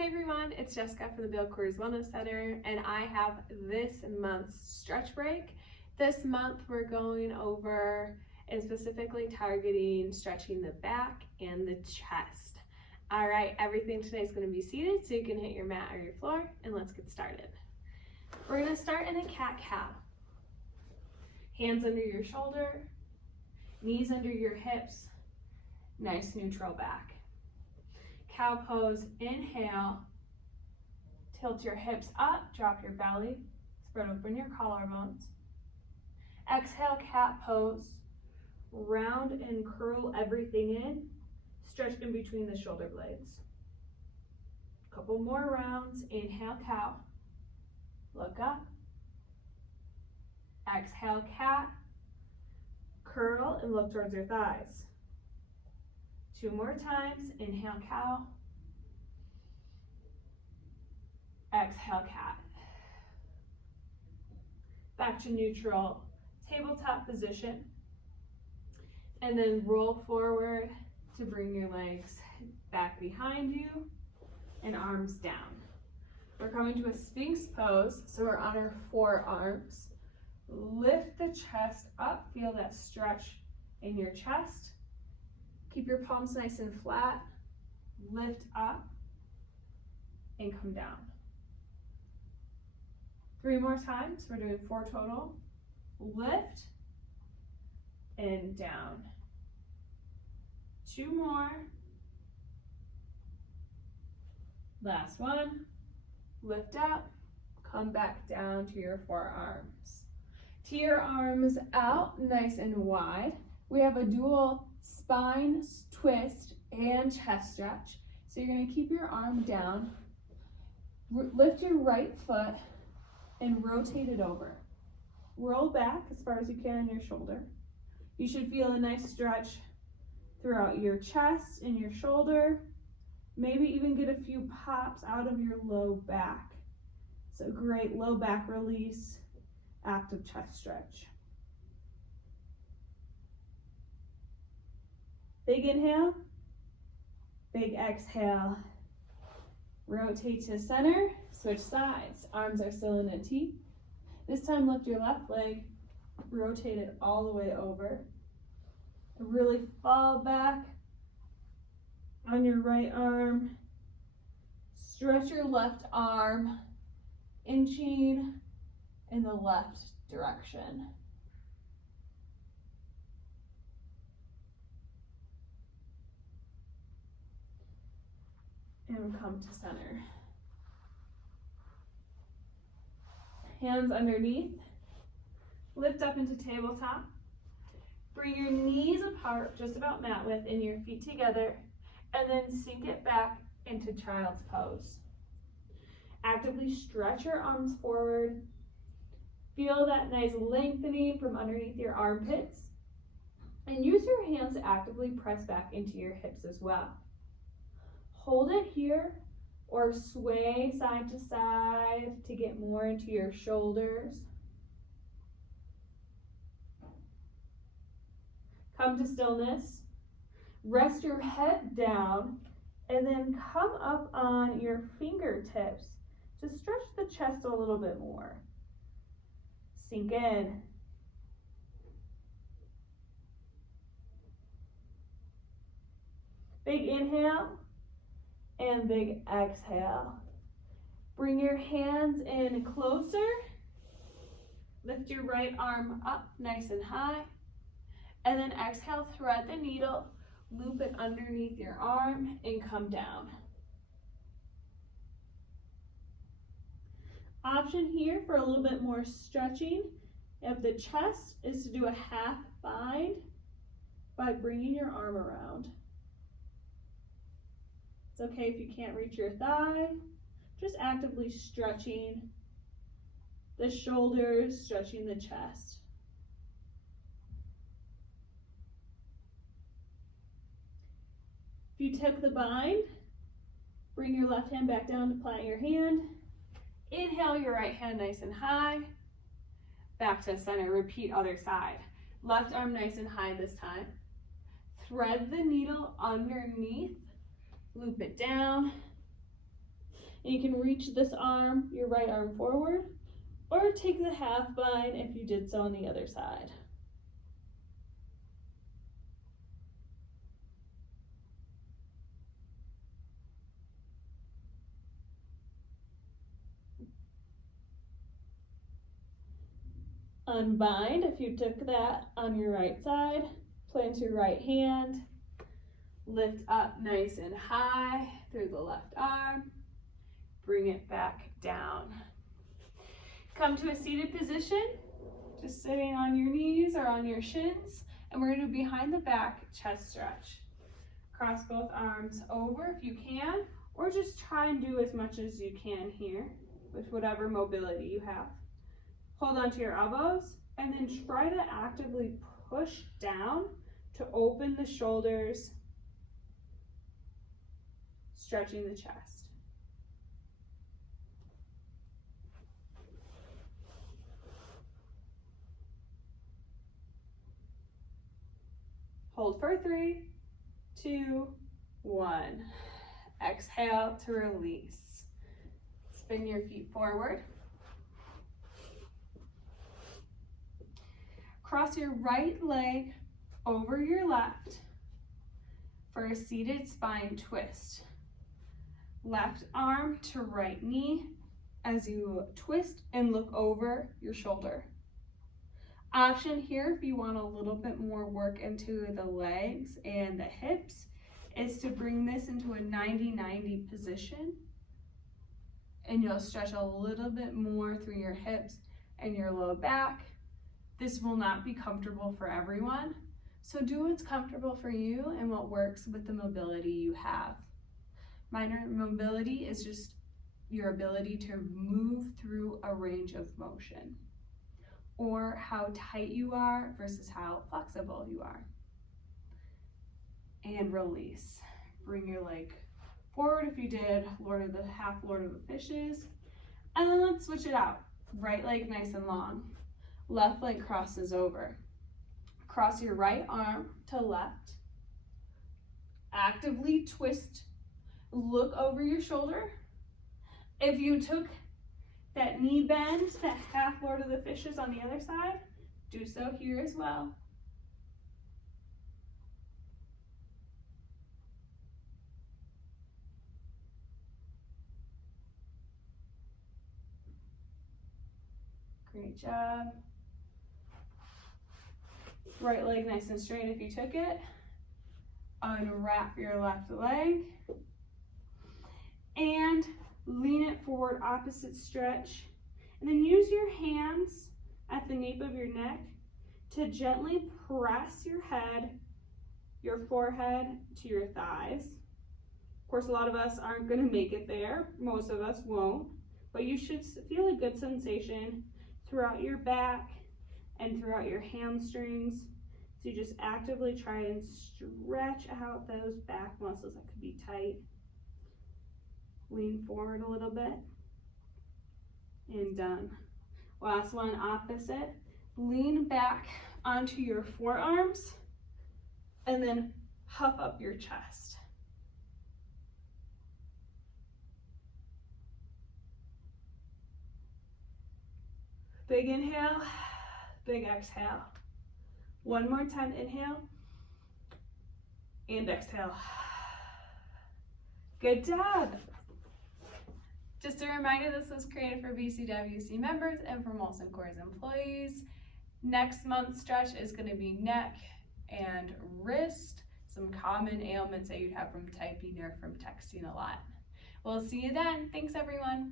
Hey everyone, it's Jessica from the Coors Wellness Center, and I have this month's stretch break. This month we're going over and specifically targeting stretching the back and the chest. All right, everything today is going to be seated so you can hit your mat or your floor, and let's get started. We're going to start in a cat-cow. Hands under your shoulder, knees under your hips, nice neutral back. Cow pose, inhale, tilt your hips up, drop your belly, spread open your collarbones. Exhale, cat pose, round and curl everything in, stretch in between the shoulder blades. Couple more rounds, inhale, cow, look up. Exhale, cat, curl and look towards your thighs. 2 more times, inhale, cow. Exhale, cat. Back to neutral tabletop position. And then roll forward to bring your legs back behind you and arms down. We're coming to a Sphinx pose, so we're on our forearms. Lift the chest up, feel that stretch in your chest. Keep your palms nice and flat, lift up, and come down. 3 more times, we're doing 4 total. Lift, and down. 2 more. Last one, lift up, come back down to your forearms. Tee your arms out nice and wide. We have a dual spine twist and chest stretch. So you're going to keep your arm down, lift your right foot and rotate it over. Roll back as far as you can on your shoulder. You should feel a nice stretch throughout your chest and your shoulder. Maybe even get a few pops out of your low back. So great low back release, active chest stretch. Big inhale, big exhale. Rotate to center, switch sides. Arms are still in a T. This time lift your left leg, rotate it all the way over. Really fall back on your right arm. Stretch your left arm, inching in the left direction. And come to center. Hands underneath. Lift up into tabletop. Bring your knees apart, just about mat width, and your feet together, and then sink it back into child's pose. Actively stretch your arms forward. Feel that nice lengthening from underneath your armpits, and use your hands to actively press back into your hips as well. Hold it here or sway side to side to get more into your shoulders. Come to stillness. Rest your head down and then come up on your fingertips to stretch the chest a little bit more. Sink in. Big inhale. And big exhale. Bring your hands in closer. Lift your right arm up nice and high. And then exhale, thread the needle, loop it underneath your arm, and come down. Option here for a little bit more stretching of the chest is to do a half bind by bringing your arm around. It's okay if you can't reach your thigh, just actively stretching the shoulders, stretching the chest. If you took the bind, bring your left hand back down to plant your hand. Inhale your right hand nice and high. Back to center, repeat other side. Left arm nice and high this time. Thread the needle underneath, loop it down, And you can reach this arm, your right arm forward, or take the half bind if you did so on the other side. Unbind if you took that on your right side. Plant your right hand. Lift up nice and high through the left arm. Bring it back down. Come to a seated position, just sitting on your knees or on your shins, and we're going to do behind the back chest stretch. Cross both arms over if you can, or just try and do as much as you can here with whatever mobility you have. Hold onto your elbows and then try to actively push down to open the shoulders, stretching the chest. Hold for 3, 2, 1. Exhale to release. Spin your feet forward. Cross your right leg over your left for a seated spine twist. Left arm to right knee as you twist and look over your shoulder. Option here, if you want a little bit more work into the legs and the hips, is to bring this into a 90-90 position, and you'll stretch a little bit more through your hips and your low back. This will not be comfortable for everyone, so do what's comfortable for you and what works with the mobility you have. Minor mobility is just your ability to move through a range of motion, or how tight you are versus how flexible you are. And release. Bring your leg forward if you did half Lord of the Fishes. And then let's switch it out. Right leg nice and long. Left leg crosses over. Cross your right arm to left. Actively twist. Look over your shoulder. If you took that knee bend, that half Lord of the Fishes on the other side, do so here as well. Great job. Right leg nice and straight if you took it. Unwrap your left leg. And lean it forward, opposite stretch. And then use your hands at the nape of your neck to gently press your head, your forehead to your thighs. Of course, a lot of us aren't going to make it there. Most of us won't. But you should feel a good sensation throughout your back and throughout your hamstrings. So you just actively try and stretch out those back muscles that could be tight. Lean forward a little bit. And done. Last one, opposite. Lean back onto your forearms and then huff up your chest. Big inhale, big exhale. One more time, inhale and exhale. Good job. Just a reminder, this was created for BCWC members and for Molson Coors employees. Next month's stretch is going to be neck and wrist, some common ailments that you'd have from typing or from texting a lot. We'll see you then. Thanks, everyone.